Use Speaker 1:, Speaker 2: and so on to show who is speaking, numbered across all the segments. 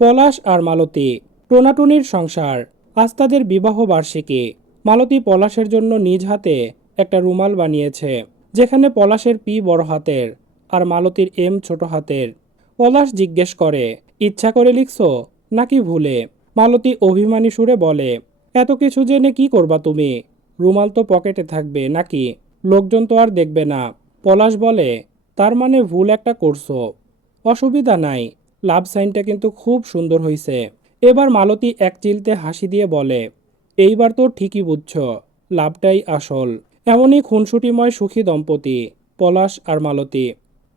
Speaker 1: পলাশ আর মালতী। টোনাটুনির সংসার। আজ তাদের বিবাহ বার্ষিকী। মালতী পলাশের জন্য নিজ হাতে একটা রুমাল বানিয়েছে, যেখানে পলাশের পি বড় হাতের আর মালতীর এম ছোট হাতের। পলাশ জিজ্ঞেস করে, ইচ্ছা করে লিখছো নাকি ভুলে? মালতী অভিমানী সুরে বলে, এত কিছু জেনে কি করবা তুমি? রুমাল তো পকেটে থাকবে নাকি? লোকজন তো আর দেখবে না। পলাশ বলে, তার মানে ভুল একটা করছ। অসুবিধা নাই। লাভ সাইনটা কিন্তু খুব সুন্দর হয়েছে এবার মালতী এক চিলতে হাসি দিয়ে বলে, এইবার তো ঠিকই বুঝছ, লাভটাই আসল। এমনই খুনসুটিময় সুখী দম্পতি, পলাশ আর মালতী।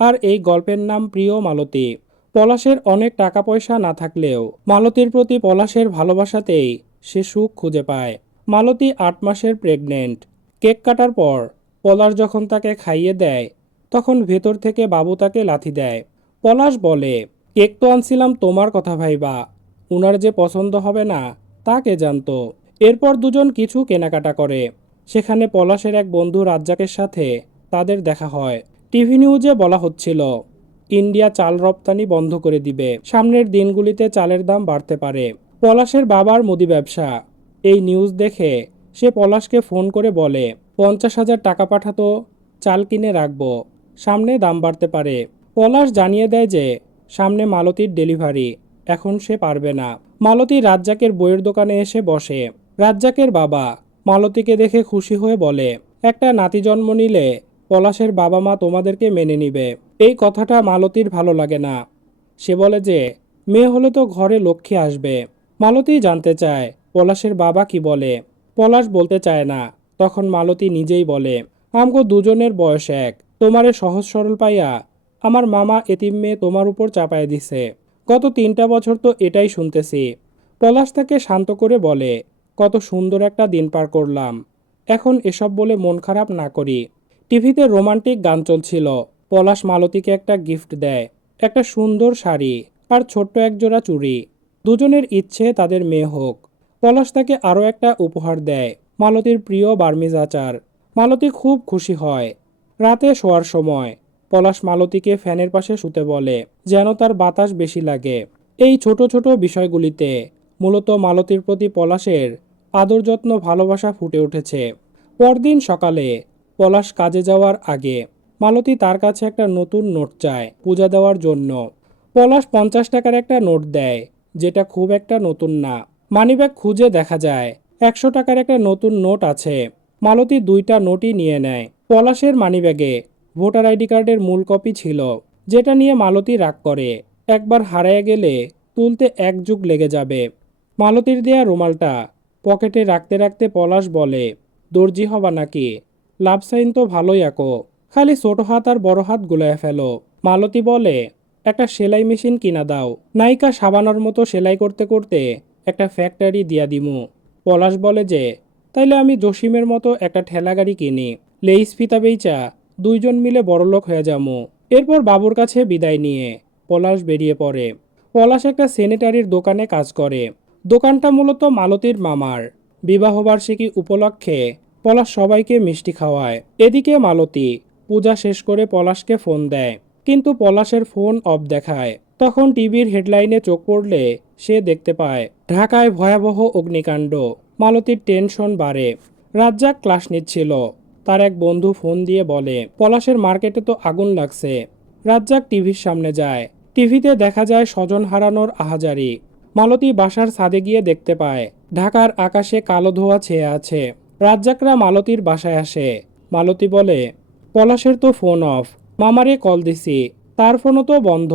Speaker 1: আর এই গল্পের নাম প্রিয় মালতী। পলাশের অনেক টাকা পয়সা না থাকলেও মালতীর প্রতি পলাশের ভালোবাসাতেই সে সুখ খুঁজে পায়। মালতী আট মাসের প্রেগনেন্ট। কেক কাটার পর পলাশ যখন তাকে খাইয়ে দেয়, তখন ভেতর থেকে বাবু তাকে লাথি দেয়। পলাশ বলে কেক তো আনছিলাম তোমার কথা ভাইবা। উনার যে পছন্দ হবে না তা কে জানতো। এরপর দুজন কিছু কেনাকাটা করে। সেখানে পলাশের এক বন্ধু রাজ্জাকের সাথে তাদের দেখা হয়। টিভি নিউজে বলা হচ্ছিল, ইন্ডিয়া চাল রপ্তানি বন্ধ করে দিবে। সামনের দিনগুলিতে চালের দাম বাড়তে পারে। পলাশের বাবার মুদি ব্যবসা। এই নিউজ দেখে সে পলাশকে ফোন করে বলে, পঞ্চাশ হাজার টাকা পাঠাতো, চাল কিনে রাখব। সামনে দাম বাড়তে পারে। পলাশ জানিয়ে দেয় যে সামনে মালতীর ডেলিভারি। এখন সে পারবে না। মালতী রাজ্জাকের বইয়ের দোকানে এসে বসে। রাজ্জাকের বাবা মালতীকে দেখে খুশি হয়ে বলে, একটা নাতি জন্ম নিলে পলাশের বাবা মা তোমাদেরকে মেনে নিবে। এই কথাটা মালতীর ভালো লাগে না। সে বলে যে, মেয়ে হলে তো ঘরে লক্ষ্মী আসবে। মালতী জানতে চায়, পলাশের বাবা কি বলে। পলাশ বলতে চায় না। তখন মালতী নিজেই বলে, আমগো দুজনের বয়স এক। তোমারে সহজ সরল পাইয়া আমার মামা এতিম মেয়ে তোমার উপর চাপায় দিছে। গত তিনটা বছর তো এটাই শুনতেছি। পলাশ তাকে শান্ত করে বলে, কত সুন্দর একটা দিন পার করলাম। এখন এসব বলে মন খারাপ না করি। টিভিতে রোমান্টিক গান চলছিল। পলাশ মালতীকে একটা গিফট দেয়, একটা সুন্দর শাড়ি আর ছোট্ট এক জোড়া চুড়ি। দুজনের ইচ্ছে তাদের মেয়ে হোক। পলাশ তাকে আরও একটা উপহার দেয়, মালতীর প্রিয় বার্মিজ আচার। মালতী খুব খুশি হয়। রাতে শোয়ার সময় পলাশ মালতীকে ফ্যানের পাশে শুতে বলে, যেন তার বাতাস বেশি লাগে। এই ছোট ছোট বিষয়গুলিতে মূলত মালতীর প্রতি পলাশের আদর যত্ন, ভালোবাসা ফুটে উঠেছে। পরদিন সকালে পলাশ কাজে যাওয়ার আগে মালতী তার কাছে একটা নতুন নোট চায় পূজা দেওয়ার জন্য। পলাশ পঞ্চাশ টাকার একটা নোট দেয়, যেটা খুব একটা নতুন না। মানিব্যাগ খুঁজে দেখা যায়, একশো টাকার একটা নতুন নোট আছে। মালতী দুইটা নোটই নিয়ে নেয়। পলাশের মানিব্যাগে ভোটার আইডি কার্ডের মূল কপি ছিল, যেটা নিয়ে মালতী রাগ করে। একবার হারায় গেলে তুলতে এক যুগ লেগে যাবে। মালতীর দেয়া রুমালটা পকেটে রাখতে রাখতে পলাশ বলে, দর্জি হবা নাকি? লাভ সাইন তো ভালোই আঁকো। খালি ছোট হাত আর বড় হাত গুলায় ফেলো। মালতী বলে, একটা সেলাই মেশিন কিনা দাও। নায়িকা সাবানোর মতো সেলাই করতে করতে একটা ফ্যাক্টরি দিয়া দিমু। পলাশ বলে যে, তাইলে আমি জসিমের মতো একটা ঠেলা গাড়ি কিনি। লেইস ফিতা বেইচা দুইজন মিলে বড়লোক হয়ে যামু। এরপর বাবুর কাছে বিদায় নিয়ে পলাশ বেরিয়ে পড়ে। পলাশ একটা স্যানিটারির দোকানে কাজ করে। দোকানটা মূলত মালতীর মামার। বিবাহবার্ষিকী উপলক্ষে পলাশ সবাইকে মিষ্টি খাওয়ায়। এদিকে মালতী পূজা শেষ করে পলাশকে ফোন দেয়। কিন্তু পলাশের ফোন অফ দেখায়। তখন টিভির হেডলাইনে চোখ পড়লে সে দেখতে পায়, ঢাকায় ভয়াবহ অগ্নিকাণ্ড। মালতীর টেনশন বাড়ে। রাজ্জাক ক্লাস নিচ্ছিল। তার এক বন্ধু ফোন দিয়ে বলে, পলাশের মার্কেটে তো আগুন লাগছে। রাজ্জাক টিভির সামনে যায়। টিভিতে দেখা যায় স্বজন হারানোর আহাজারি। মালতী বাসার ছাদে গিয়ে দেখতে পায়, ঢাকার আকাশে কালো ধোয়া ছেয়ে আছে। রাজ্জাকরা মালতীর বাসায় আসে। মালতী বলে, পলাশের তো ফোন অফ, মামারে কল দিছি, তার ফোনও তো বন্ধ।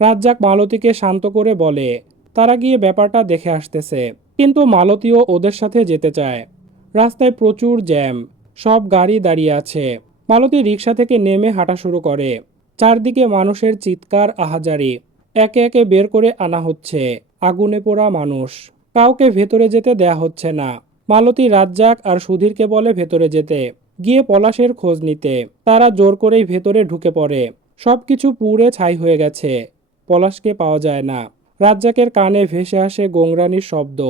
Speaker 1: রাজ্জাক মালতীকে শান্ত করে বলে, তারা গিয়ে ব্যাপারটা দেখে আসতেছে। কিন্তু মালতীও ওদের সাথে যেতে চায়। রাস্তায় প্রচুর জ্যাম। সব গাড়ি দাঁড়িয়ে আছে। মালতী রিক্সা থেকে নেমে হাঁটা শুরু করে। চারদিকে মানুষের চিৎকার, আহাজারি। একে একে বের করে আনা হচ্ছে। আগুনে পোড়া মানুষ। কাউকে ভেতরে যেতে দেয়া হচ্ছে না। মালতী রাজ্জাক আর সুধীরকে বলে ভেতরে যেতে। গিয়ে পলাশের খোঁজ নিতে। তারা জোর করেই ভেতরে ঢুকে পড়ে। সবকিছু পুড়ে ছাই হয়ে গেছে। পলাশকে পাওয়া যায় না। রাজ্জাকের কানে ভেসে আসে গোংরানির শব্দ।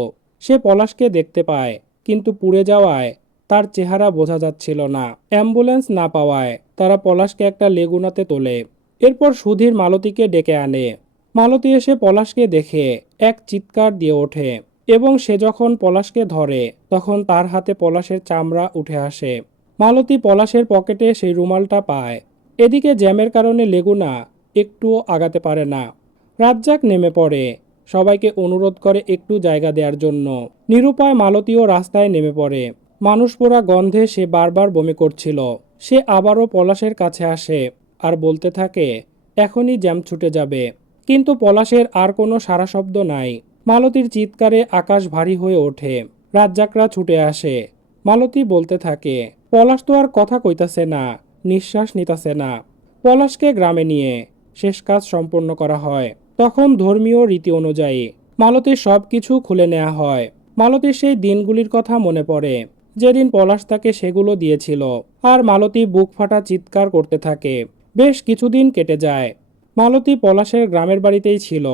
Speaker 1: সে পলাশকে দেখতে পায়, কিন্তু পুড়ে যাওয়ায় তার চেহারা বোঝা যাচ্ছিল না। অ্যাম্বুলেন্স না পাওয়ায় তারা পলাশকে একটা লেগুনাতে তোলে। এরপর সুধীর মালতীকে ডেকে আনে। মালতী এসে পলাশকে দেখে এক চিৎকার দিয়ে ওঠে এবং সে যখন পলাশকে ধরে, তখন তার হাতে পলাশের চামড়া উঠে আসে। মালতী পলাশের পকেটে সেই রুমালটা পায়। এদিকে জ্যামের কারণে লেগুনা একটুও আগাতে পারে না। রাজ্জাক নেমে পড়ে। সবাইকে অনুরোধ করে একটু জায়গা দেওয়ার জন্য। নিরুপায় মালতীও রাস্তায় নেমে পড়ে। মানুষ পোড়া গন্ধে সে বারবার বমি করছিল। সে আবারও পলাশের কাছে আসে আর বলতে থাকে, এখনই জ্যাম ছুটে যাবে। কিন্তু পলাশের আর কোনো সারা শব্দ নাই। মালতীর চিৎকারে আকাশ ভারী হয়ে ওঠে। রাজ্জাকরা ছুটে আসে। মালতী বলতে থাকে, পলাশ তো আর কথা কইতাছে না, নিঃশ্বাস নিতাছে না। পলাশকে গ্রামে নিয়ে শেষ কাজ সম্পন্ন করা হয়। তখন ধর্মীয় রীতি অনুযায়ী মালতীর সব কিছু খুলে নেওয়া হয়। মালতীর সেই দিনগুলির কথা মনে পড়ে। যেদিন পলাশ তাকে সেগুলো দিয়েছিল, আর মালতী বুক ফাটা চিৎকার করতে থাকে। বেশ কিছুদিন কেটে যায়। মালতী পলাশের গ্রামের বাড়িতেই ছিল।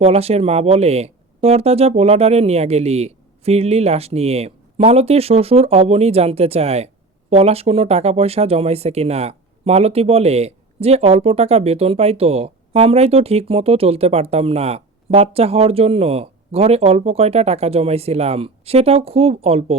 Speaker 1: পলাশের মা বলে, তরতাজা পোলাডারে নিয়ে গেলি, ফিরলি লাশ নিয়ে। মালতীর শ্বশুর অবনী জানতে চায়, পলাশ কোনো টাকা পয়সা জমাইছে কিনা মালতী বলে, যে অল্প টাকা বেতন পাইতো আমরাই তো ঠিক মতো চলতে পারতাম না। বাচ্চা হওয়ার জন্য ঘরে অল্প কয়টা টাকা জমাইছিলাম, সেটাও খুব অল্প।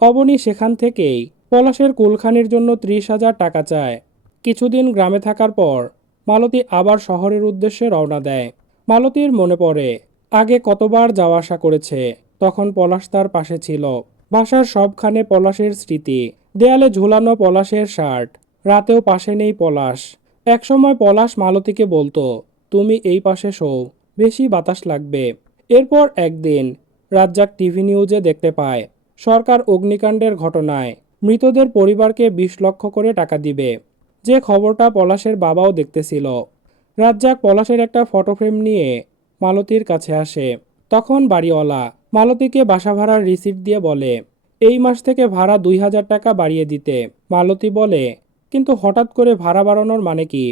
Speaker 1: অবনী সেখান থেকেই পলাশের কুলখানির জন্য ত্রিশ হাজার টাকা চায়। কিছুদিন গ্রামে থাকার পর মালতী আবার শহরের উদ্দেশ্যে রওনা দেয়। মালতীর মনে পড়ে, আগে কতবার যাওয়া আসা করেছে, তখন পলাশ তার পাশে ছিল। বাসার সবখানে পলাশের স্মৃতি। দেয়ালে ঝুলানো পলাশের শার্ট, রাতেও পাশে নেই পলাশ। একসময় পলাশ মালতীকে বলতো, তুমি এই পাশে শোও, বেশি বাতাস লাগবে। এরপর একদিন রাজ্জাক টিভি নিউজে দেখতে পায় সরকার অগ্নিকাণ্ডের ঘটনায় মৃতদের পরিবারকে বিশ লক্ষ করে টাকা দিবে। যে খবরটা পলাশের বাবাও দেখতেছিল। রাজ্জাক পলাশের একটা ফটো ফ্রেম নিয়ে মালতীর কাছে আসে। তখন বাড়িওয়ালা মালতীকে বাসা ভাড়ার রিসিট দিয়ে বলে, এই মাস থেকে ভাড়া দুই হাজার টাকা বাড়িয়ে দিতে। মালতী বলে, কিন্তু হঠাৎ করে ভাড়া বাড়ানোর মানে কি?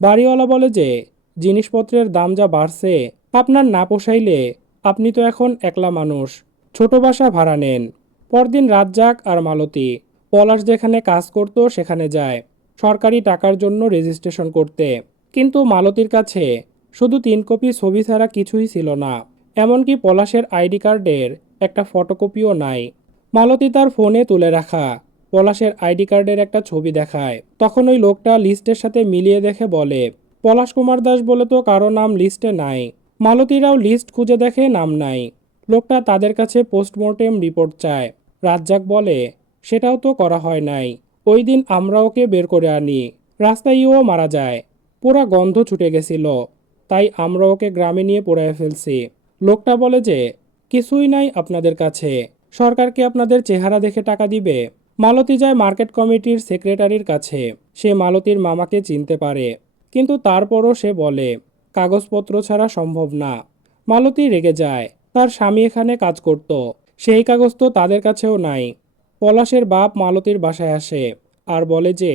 Speaker 1: বাড়িওয়ালা বলে যে, জিনিসপত্রের দাম যা বাড়ছে, আপনার না পোষাইলে আপনি তো এখন একলা মানুষ। ছোট বাসা ভাড়া নেন। পরদিন রাজ্জাক আর মালতী। পলাশ যেখানে কাজ করতো, সেখানে যায়। সরকারি টাকার জন্য রেজিস্ট্রেশন করতে। কিন্তু মালতীর কাছে শুধু তিন কপি ছবি ছাড়া কিছুই ছিল না। এমনকি পলাশের আইডি কার্ডের একটা ফটোকপিও নাই। মালতী তার ফোনে তুলে রাখা। পলাশের আইডি কার্ডের একটা ছবি দেখায়। তখন ওই লোকটা লিস্টের সাথে মিলিয়ে দেখে বলে, পলাশ কুমার দাস বলে তো কারও নাম লিস্টে নাই। মালতীরাও লিস্ট খুঁজে দেখে নাম নাই। লোকটা তাদের কাছে পোস্টমর্টেম রিপোর্ট চায়। রাজ্জাক বলে, সেটাও তো করা হয় নাই। ওই দিন আমরা ওকে বের করে আনি। রাস্তায়ও মারা যায়। পুরা গন্ধ ছুটে গেছিল। তাই আমরা ওকে গ্রামে নিয়ে পোড়ায় ফেলছি। লোকটা বলে যে, কিছুই নাই আপনাদের কাছে। সরকারকে আপনাদের চেহারা দেখে টাকা দিবে? মালতী যায় মার্কেট কমিটির সেক্রেটারির কাছে সে মালতীর মামাকে চিনতে পারে। কিন্তু তারপরও সে বলে, কাগজপত্র ছাড়া সম্ভব না। মালতী রেগে যায়। তার স্বামী এখানে কাজ করত। সেই কাগজ তো তাদের কাছেও নাই। পলাশের বাপ মালতীর বাসায় আসে আর বলে যে,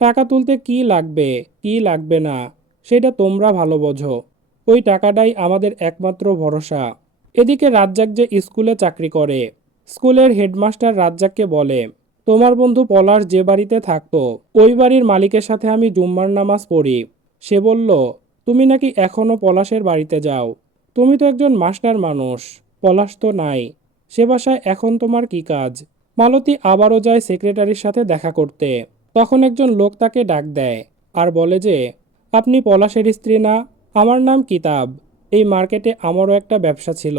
Speaker 1: টাকা তুলতে কি লাগবে কি লাগবে না, সেটা তোমরা ভালো বোঝো। ওই টাকাটাই আমাদের একমাত্র ভরসা। এদিকে রাজ্জাক যে স্কুলে চাকরি করে, স্কুলের হেডমাস্টার রাজ্জাককে বলে, তোমার বন্ধু পলাশ যে বাড়িতে থাকতো, ওই বাড়ির মালিকের সাথে আমি জুম্মার নামাজ পড়ি। সে বলল, তুমি নাকি এখনও পলাশের বাড়িতে যাও তুমি তো একজন মাস্টার মানুষ, পলাশ তো নাই, সে বাসায় এখন তোমার কি কাজ? মালতী আবারও যায় সেক্রেটারির সাথে দেখা করতে। তখন একজন লোক তাকে ডাক দেয় আর বলে যে, আপনি পলাশের স্ত্রী না? আমার নাম কিতাব। এই মার্কেটে আমারও একটা ব্যবসা ছিল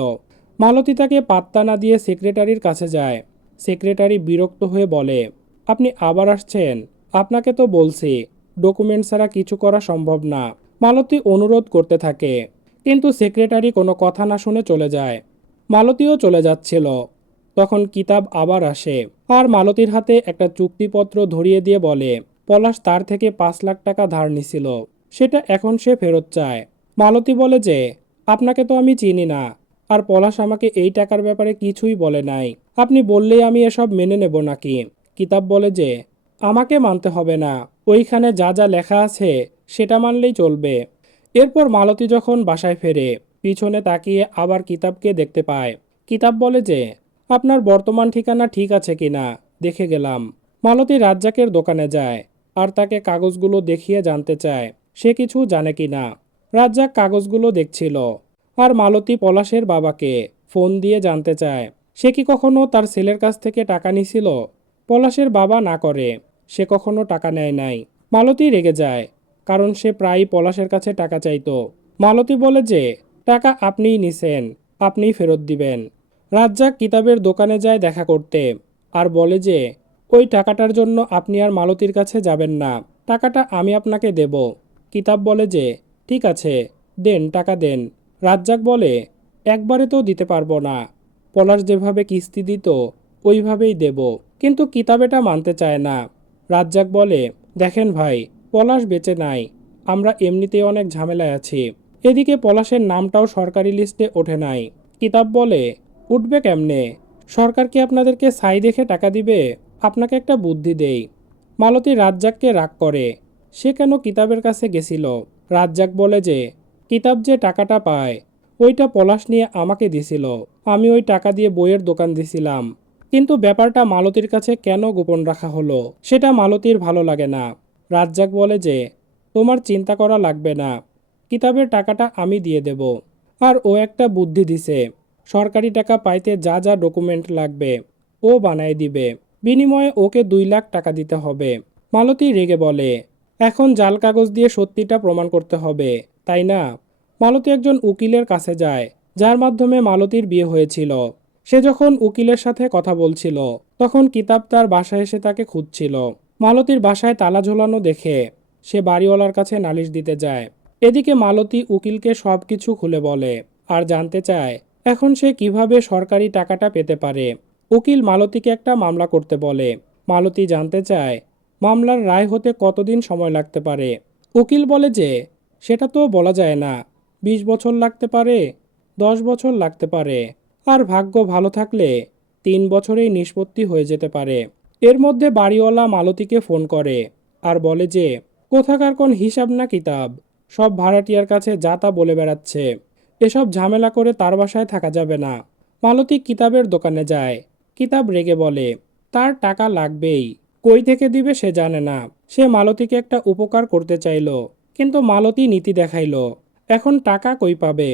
Speaker 1: মালতী তাকে পাত্তা না দিয়ে সেক্রেটারির কাছে যায়। সেক্রেটারি বিরক্ত হয়ে বলে, আপনি আবার আসছেন? আপনাকে তো বলছি, ডকুমেন্ট ছাড়া কিছু করা সম্ভব না। মালতী অনুরোধ করতে থাকে। কিন্তু সেক্রেটারি কোনো কথা না শুনে চলে যায়। মালতীও চলে যাচ্ছিল। তখন কিতাব আবার আসে। আর মালতীর হাতে একটা চুক্তিপত্র ধরিয়ে দিয়ে বলে, পলাশ তার থেকে পাঁচ লাখ টাকা ধার নিছিল। সেটা এখন সে ফেরত চায়। মালতী বলে যে, আপনাকে তো আমি চিনি না। আর পলাশ আমাকে এই টাকার ব্যাপারে কিছুই বলে নাই। আপনি বললেই আমি এসব মেনে নেব নাকি? কিতাব বলে যে, আমাকে মানতে হবে না। ওইখানে যা যা লেখা আছে, সেটা মানলেই চলবে। এরপর মালতী যখন বাসায় ফেরে, পিছনে তাকিয়ে আবার কিতাবকে দেখতে পায়। কিতাব বলে যে, আপনার বর্তমান ঠিকানা ঠিক আছে কিনা দেখে গেলাম। মালতী রাজ্জাকের দোকানে যায় আর তাকে কাগজগুলো দেখিয়ে জানতে চায়, সে কিছু জানে কি না। রাজ্জাক কাগজগুলো দেখছিল আর মালতী পলাশের বাবাকে ফোন দিয়ে জানতে চায়, সে কি কখনো তার ছেলের কাছ থেকে টাকা নিছিল? পলাশের বাবা না করে, সে কখনো টাকা নেয় নাই। মালতী রেগে যায় কারণ সে প্রায়ই পলাশের কাছে টাকা চাইতো। মালতী বলে যে, টাকা আপনিই নিছেন, আপনিই ফেরত দিবেন। রাজ্জাক কিতাবের দোকানে যায় দেখা করতে আর বলে যে, ওই টাকাটার জন্য আপনি আর মালতীর কাছে যাবেন না, টাকাটা আমি আপনাকে দেব। কিতাব বলে যে, ঠিক আছে, দেন, টাকা দেন। রাজ্জাক বলে, একবারে তো দিতে পারব না। পলাশ যেভাবে কিস্তি দিত, ওইভাবেই দেব। কিন্তু কিতাব এটা মানতে চায় না। রাজ্জাক বলে, দেখেন ভাই পলাশ বেঁচে নাই। আমরা এমনিতেই অনেক ঝামেলায় আছি। এদিকে পলাশের নামটাও সরকারি লিস্টে ওঠে নাই। কিতাব বলে, উঠবে কেমনে? সরকার কি আপনাদেরকে সাই দেখে টাকা দিবে? আপনাকে একটা বুদ্ধি দেই। মালতী রাজ্জাককে রাগ করে। সে কেন কিতাবের কাছে গেছিল? রাজ্জাক বলে যে, কিতাব যে টাকাটা পায়, ওইটা পলাশ নিয়ে আমাকে দিছিল। আমি ওই টাকা দিয়ে বইয়ের দোকান দিছিলাম। কিন্তু ব্যাপারটা মালতীর কাছে কেন গোপন রাখা হলো? সেটা মালতীর ভালো লাগে না। রাজ্জাক বলে যে, তোমার চিন্তা করা লাগবে না। কিতাবের টাকাটা আমি দিয়ে দেব। আর ও একটা বুদ্ধি দিছে, সরকারি টাকা পাইতে যা যা ডকুমেন্ট লাগবে, ও বানায় দিবে। বিনিময়ে ওকে দুই লাখ টাকা দিতে হবে। মালতী রেগে বলে, এখন জাল কাগজ দিয়ে সত্যিটা প্রমাণ করতে হবে, তাই না? মালতী একজন উকিলের কাছে যায়, যার মাধ্যমে মালতীর বিয়ে হয়েছিল। সে যখন উকিলের সাথে কথা বলছিল, তখন কিতাব তার বাসায় এসে তাকে খুঁজছিল। মালতীর বাসায় তালা ঝোলানো দেখে সে বাড়িওয়ালার কাছে নালিশ দিতে যায়। এদিকে মালতী উকিলকে সব কিছু খুলে বলে আর জানতে চায়, এখন সে কীভাবে সরকারি টাকাটা পেতে পারে? উকিল মালতীকে একটা মামলা করতে বলে। মালতী জানতে চায়, মামলার রায় হতে কতদিন সময় লাগতে পারে? উকিল বলে যে, সেটা তো বলা যায় না। বিশ বছর লাগতে পারে, দশ বছর লাগতে পারে। আর ভাগ্য ভালো থাকলে তিন বছরেই নিষ্পত্তি হয়ে যেতে পারে। এর মধ্যে বাড়িওয়ালা মালতীকে ফোন করে আর বলে যে, কোথাকার কোন হিসাব না কিতাব? সব ভাড়াটিয়ার কাছে যা তা বলে বেড়াচ্ছে। এসব ঝামেলা করে তার বাসায় থাকা যাবে না। মালতী কিতাবের দোকানে যায়। কিতাব রেগে বলে, তার টাকা লাগবেই। কই থেকে দিবে সে জানে না। সে মালতীকে একটা উপকার করতে চাইল। কিন্তু মালতী নীতি দেখাইল, এখন টাকা কই পাবে?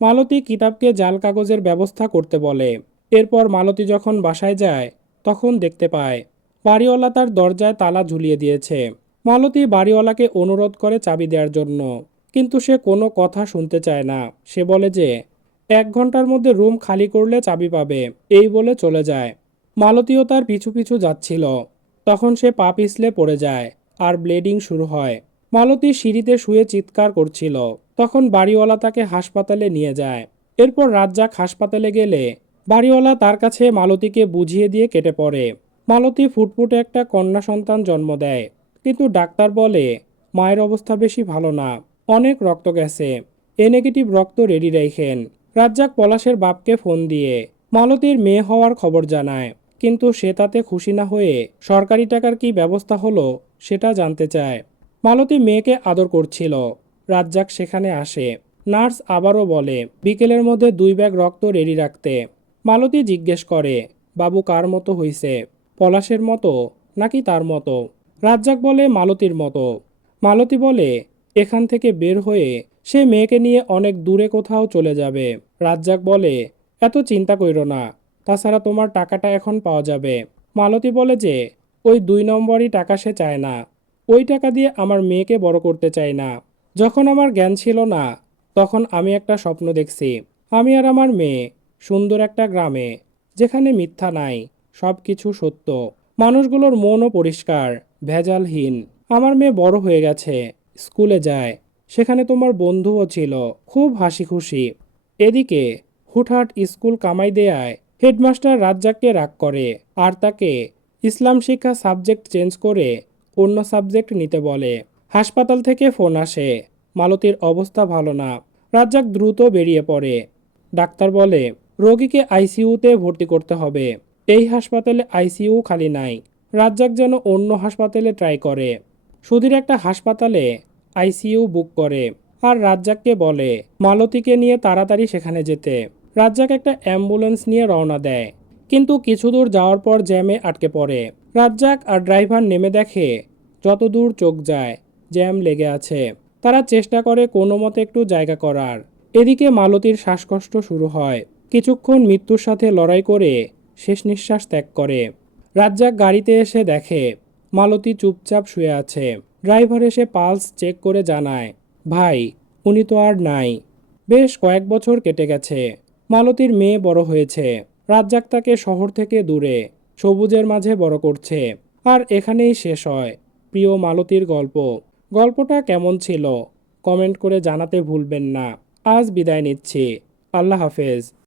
Speaker 1: মালতী কিতাবকে জাল কাগজের ব্যবস্থা করতে বলে। এরপর মালতী যখন বাসায় যায়, তখন দেখতে পায় বাড়িওয়ালা তার দরজায় তালা ঝুলিয়ে দিয়েছে। মালতী বাড়িওয়ালাকে অনুরোধ করে চাবি দেওয়ার জন্য। কিন্তু সে কোনো কথা শুনতে চায় না। সে বলে যে, এক ঘণ্টার মধ্যে রুম খালি করলে চাবি পাবে। এই বলে চলে যায়। মালতীও তার পিছু পিছু যাচ্ছিল। তখন সে পা পিছলে পড়ে যায় আর ব্লিডিং শুরু হয়। মালতী সিঁড়িতে শুয়ে চিৎকার করছিল। তখন বাড়িওয়ালা তাকে হাসপাতালে নিয়ে যায়। এরপর রাজ্জাক হাসপাতালে গেলে বাড়িওয়ালা তার কাছে মালতীকে বুঝিয়ে দিয়ে কেটে পড়ে। মালতী ফুটফুটে একটা কন্যা সন্তান জন্ম দেয়। কিন্তু ডাক্তার বলে, মায়ের অবস্থা বেশি ভালো না, অনেক রক্ত গেছে। এ নেগেটিভ রক্ত রেডি রাখেন। রাজ্জাক পলাশের বাপকে ফোন দিয়ে মালতীর মেয়ে হওয়ার খবর জানায়। কিন্তু সে তাতে খুশি না হয়ে সরকারি টাকার কি ব্যবস্থা হলো সেটা জানতে চায়। মালতী মেয়েকে আদর করছিল। রাজ্জাক সেখানে আসে। নার্স আবারও বলে, বিকেলের মধ্যে দুই ব্যাগ রক্ত রেডি রাখতে। মালতী জিজ্ঞেস করে, বাবু কার মতো হইছে? পলাশের মতো নাকি তার মতো? রাজ্জাক বলে মালতীর মতো। মালতী বলে, এখান থেকে বের হয়ে সে মেয়েকে নিয়ে অনেক দূরে কোথাও চলে যাবে। রাজ্জাক বলে, এত চিন্তা কইরো না, তাছাড়া তোমার টাকাটা এখন পাওয়া যাবে। মালতী বলে যে, ওই দুই নম্বরই টাকা সে চায় না। ওই টাকা দিয়ে আমার মেয়েকে বড় করতে চাই না। যখন আমার জ্ঞান ছিল না, তখন আমি একটা স্বপ্ন দেখছি। আমি আর আমার মেয়ে সুন্দর একটা গ্রামে, যেখানে মিথ্যা নাই। সব কিছু সত্য। মানুষগুলোর মনও পরিষ্কার, ভেজালহীন। আমার মেয়ে বড় হয়ে গেছে, স্কুলে যায়। সেখানে তোমার বন্ধুও ছিল, খুব হাসি খুশি এদিকে হুটহাট স্কুল কামাই দেয়ায় হেডমাস্টার রাজ্জাককে রাগ করে আর তাকে ইসলাম শিক্ষা সাবজেক্ট চেঞ্জ করে অন্য সাবজেক্ট নিতে বলে। হাসপাতাল থেকে ফোন আসে, মালতীর অবস্থা ভালো না। রাজ্জাক দ্রুত বেরিয়ে পড়ে। ডাক্তার বলে, রোগীকে আইসিইউতে ভর্তি করতে হবে। এই হাসপাতালে আইসিইউ খালি নাই। রাজ্জাক যেন অন্য হাসপাতালে ট্রাই করে। সুধীর একটা হাসপাতালে আইসিইউ বুক করে আর রাজ্জাককে বলে, মালতীকে নিয়ে তাড়াতাড়ি সেখানে যেতে। রাজ্জাক একটা অ্যাম্বুলেন্স নিয়ে রওনা দেয়, কিন্তু কিছু দূর যাওয়ার পর জ্যামে আটকে পড়ে। রাজ্জাক আর ড্রাইভার নেমে দেখে যত দূর চোখ যায়, জ্যাম লেগে আছে। তারা চেষ্টা করে কোনো মতে একটু জায়গা করার। এদিকে মালতীর শ্বাসকষ্ট শুরু হয়। কিছুক্ষণ মৃত্যুর সাথে লড়াই করে শেষ নিঃশ্বাস ত্যাগ করে। রাজ্জাক গাড়িতে এসে দেখে, মালতী চুপচাপ শুয়ে আছে। ড্রাইভার এসে পালস চেক করে জানায়, ভাই, উনি তো আর নাই। বেশ, কয়েক বছর কেটে গেছে। মালতীর মেয়ে বড় হয়েছে। রাজ্জাক তাকে শহর থেকে দূরে, সবুজের মাঝে বড় করছে। আর এখানেই শেষ হয়। প্রিয় মালতীর গল্প। গল্পটা কেমন ছিল? কমেন্ট করে জানাতে ভুলবেন না। আজ বিদায় নিচ্ছি। আল্লাহ হাফেজ।